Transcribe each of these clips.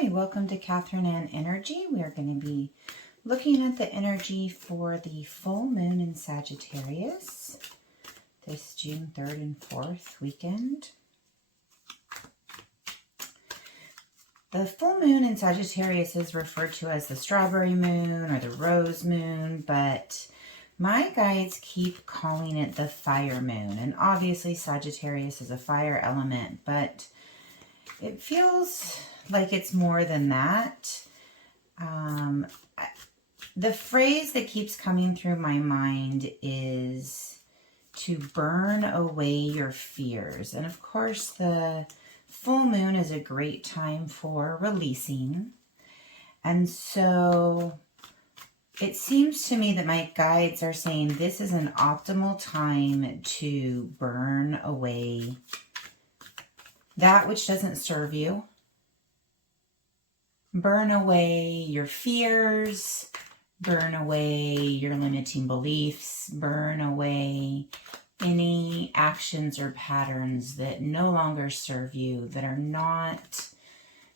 Hi, welcome to Catherine Ann Energy. We are going to be looking at the energy for the full moon in Sagittarius this June 3rd and 4th weekend. The full moon in Sagittarius is referred to as the strawberry moon or the rose moon, but my guides keep calling it the fire moon. And obviously Sagittarius is a fire element, but it feels like it's more than that. The phrase that keeps coming through my mind is to burn away your fears. And of course, the full moon is a great time for releasing. And so it seems to me that my guides are saying this is an optimal time to burn away that which doesn't serve you. Burn away your fears, burn away your limiting beliefs, burn away any actions or patterns that no longer serve you, that are not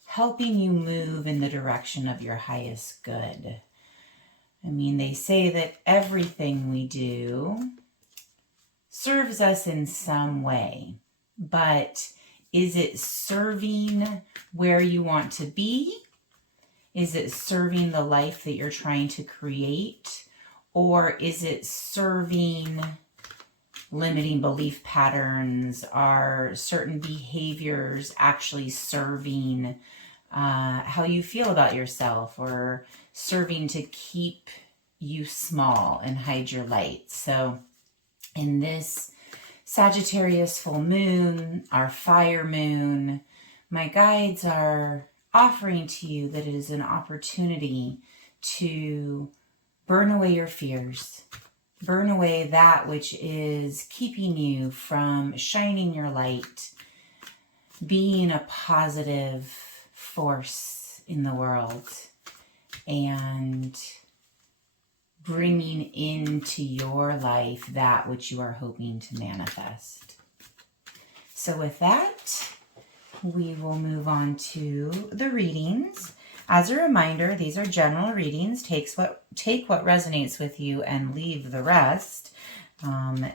helping you move in the direction of your highest good. I mean, they say that everything we do serves us in some way, but is it serving where you want to be? Is it serving the life that you're trying to create? Or is it serving limiting belief patterns? Are certain behaviors actually serving how you feel about yourself, or serving to keep you small and hide your light? So in this Sagittarius full moon, our fire moon, my guides are offering to you that it is an opportunity to burn away your fears, burn away that which is keeping you from shining your light, being a positive force in the world, and bringing into your life that which you are hoping to manifest. So with that, we will move on to the readings. As a reminder, these are general readings. Take what resonates with you and leave the rest.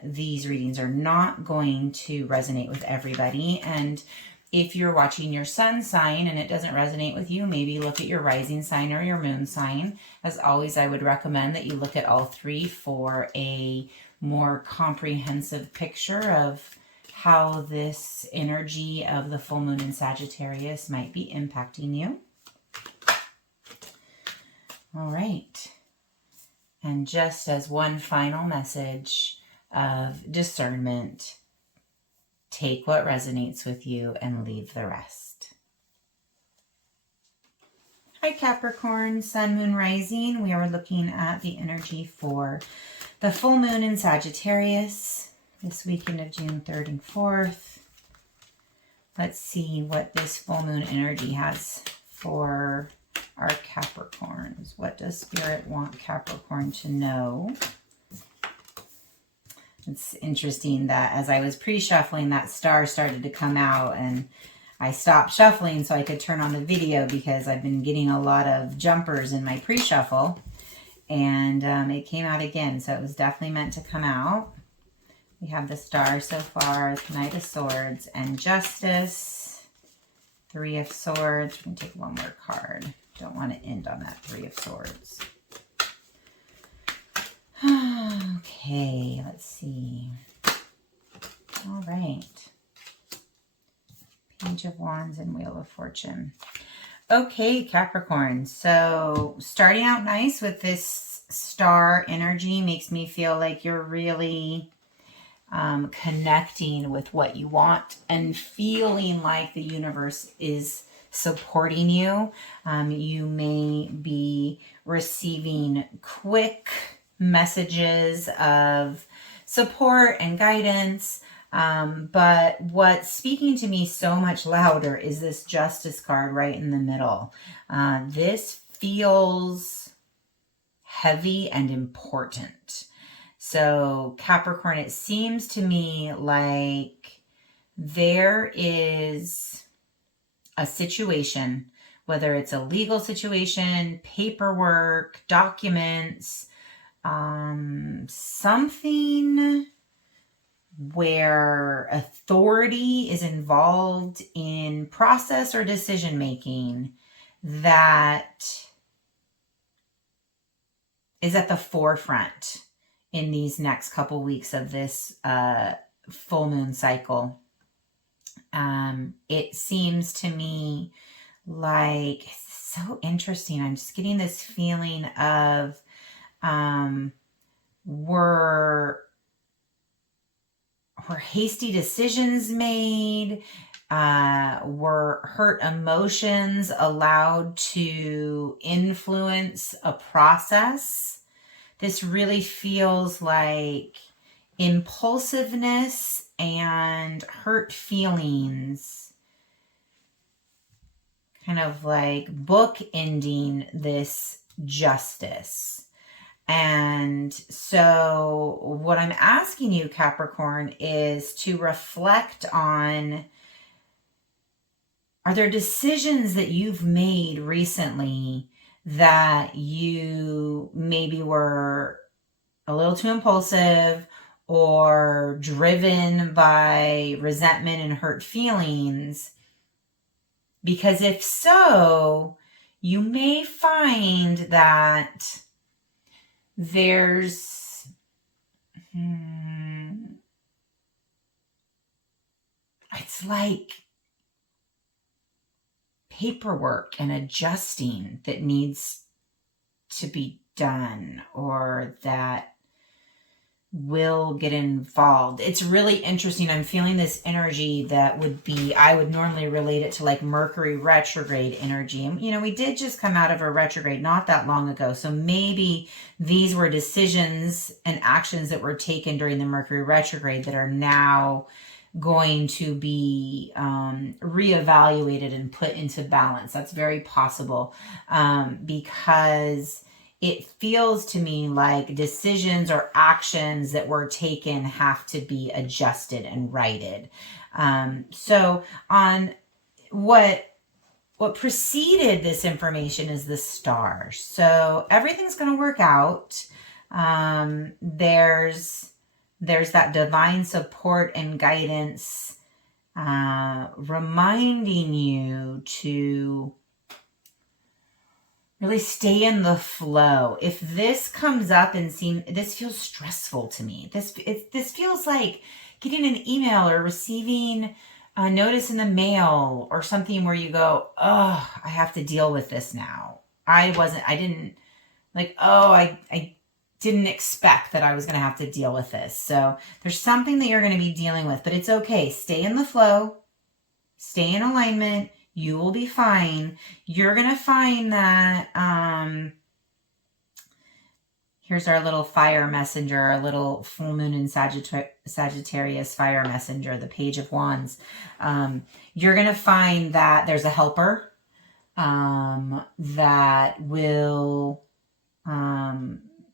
These readings are not going to resonate with everybody. And if you're watching your sun sign and it doesn't resonate with you, maybe look at your rising sign or your moon sign. As always, I would recommend that you look at all three for a more comprehensive picture of how this energy of the full moon in Sagittarius might be impacting you. All right. And just as one final message of discernment, take what resonates with you and leave the rest. Hi Capricorn, Sun, Moon, Rising. We are looking at the energy for the full moon in Sagittarius this weekend of June 3rd and 4th. Let's see what this full moon energy has for our Capricorns. What does Spirit want Capricorn to know? It's interesting that as I was pre-shuffling, that star started to come out, and I stopped shuffling so I could turn on the video because I've been getting a lot of jumpers in my pre-shuffle, and it came out again, so it was definitely meant to come out. We have the star so far, Knight of Swords, and Justice, Three of Swords. We can take one more card. Don't want to end on that Three of Swords. Okay, let's see. All right. Page of Wands and Wheel of Fortune. Okay, Capricorn. So starting out nice with this star energy makes me feel like you're really connecting with what you want and feeling like the universe is supporting you. You may be receiving quick messages of support and guidance, but what's speaking to me so much louder is this Justice card right in the middle. This feels heavy and important. So Capricorn, it seems to me like there is a situation whether it's a legal situation, paperwork, documents, something where authority is involved in process or decision making that is at the forefront in these next couple weeks of this full moon cycle. It seems to me like so interesting. I'm just getting this feeling of were hasty decisions made, were hurt emotions allowed to influence a process. This really feels like impulsiveness and hurt feelings kind of like bookending this justice. And so what I'm asking you, Capricorn, is to reflect on, are there decisions that you've made recently that you maybe were a little too impulsive or driven by resentment and hurt feelings? Because if so, you may find that there's it's like paperwork and adjusting that needs to be done, or that will get involved. It's really interesting. I'm feeling this energy that would be, I would normally relate it to like Mercury retrograde energy. And, you know, we did just come out of a retrograde not that long ago. So maybe these were decisions and actions that were taken during the Mercury retrograde that are now going to be reevaluated and put into balance. That's very possible, because it feels to me like decisions or actions that were taken have to be adjusted and righted. So on what preceded this information is the stars. So everything's going to work out. There's that divine support and guidance, reminding you to really stay in the flow. If this comes up and this feels stressful to me. This feels like getting an email or receiving a notice in the mail or something where you go, oh, I have to deal with this now. I didn't expect that I was going to have to deal with this. So there's something that you're going to be dealing with, but it's okay. Stay in the flow, stay in alignment. You will be fine. You're going to find that, here's our little fire messenger, our little full moon in Sagittarius fire messenger, the Page of Wands. You're going to find that there's a helper that will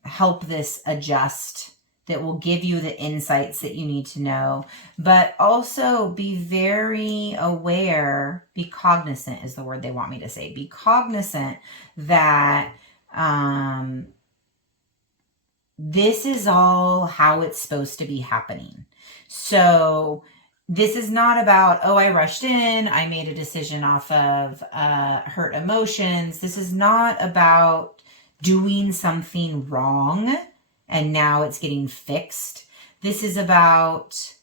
help this adjust, that will give you the insights that you need to know, but also be very aware, be cognizant is the word they want me to say. Be cognizant that this is all how it's supposed to be happening. So this is not about, oh, I rushed in, I made a decision off of hurt emotions. This is not about doing something wrong and now it's getting fixed. This is about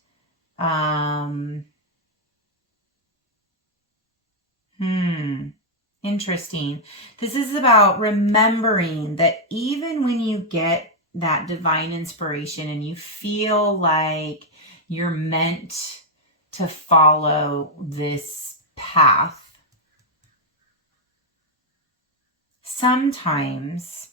interesting. This is about remembering that even when you get that divine inspiration and you feel like you're meant to follow this path, sometimes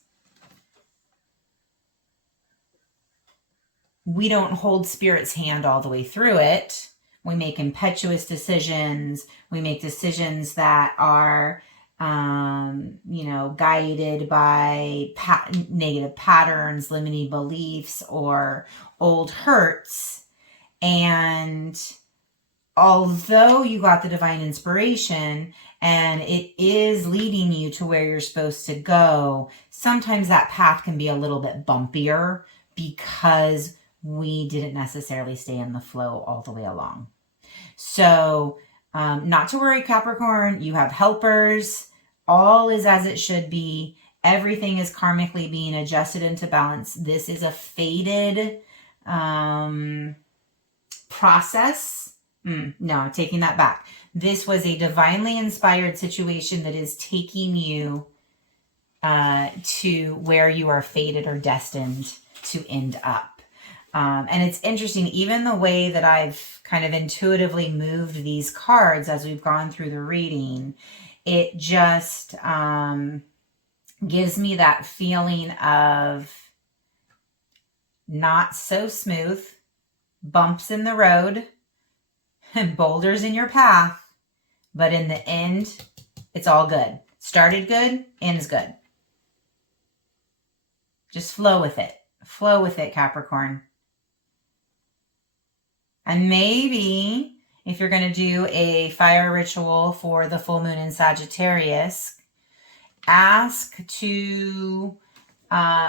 we don't hold Spirit's hand all the way through it. We make impetuous decisions. We make decisions that are, guided by negative patterns, limiting beliefs, or old hurts. And although you got the divine inspiration and it is leading you to where you're supposed to go, sometimes that path can be a little bit bumpier because we didn't necessarily stay in the flow all the way along. So not to worry, Capricorn, you have helpers. All is as it should be. Everything is karmically being adjusted into balance. This is a fated process. No, I'm taking that back. This was a divinely inspired situation that is taking you to where you are fated or destined to end up. And it's interesting, even the way that I've kind of intuitively moved these cards as we've gone through the reading, it just gives me that feeling of not so smooth, bumps in the road, and boulders in your path, but in the end, it's all good. Started good, ends good. Just flow with it. Flow with it, Capricorn. And maybe if you're going to do a fire ritual for the full moon in Sagittarius, ask to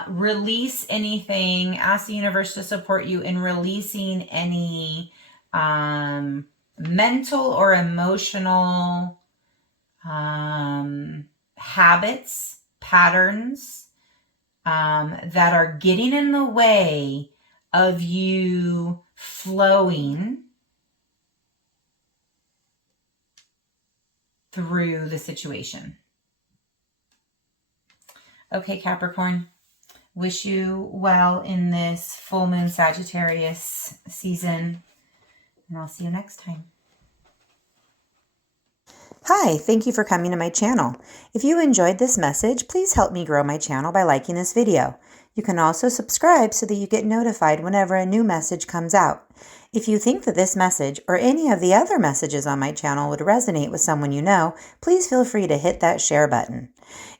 release anything, ask the universe to support you in releasing any mental or emotional habits, patterns that are getting in the way of you flowing through the situation. Okay, Capricorn, wish you well in this full moon Sagittarius season, and I'll see you next time. Hi, thank you for coming to my channel. If you enjoyed this message, please help me grow my channel by liking this video. You can also subscribe so that you get notified whenever a new message comes out. If you think that this message or any of the other messages on my channel would resonate with someone you know, please feel free to hit that share button.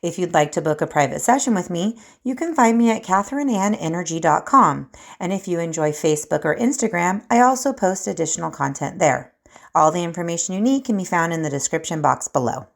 If you'd like to book a private session with me, you can find me at CatherineAnnEnergy.com. And if you enjoy Facebook or Instagram, I also post additional content there. All the information you need can be found in the description box below.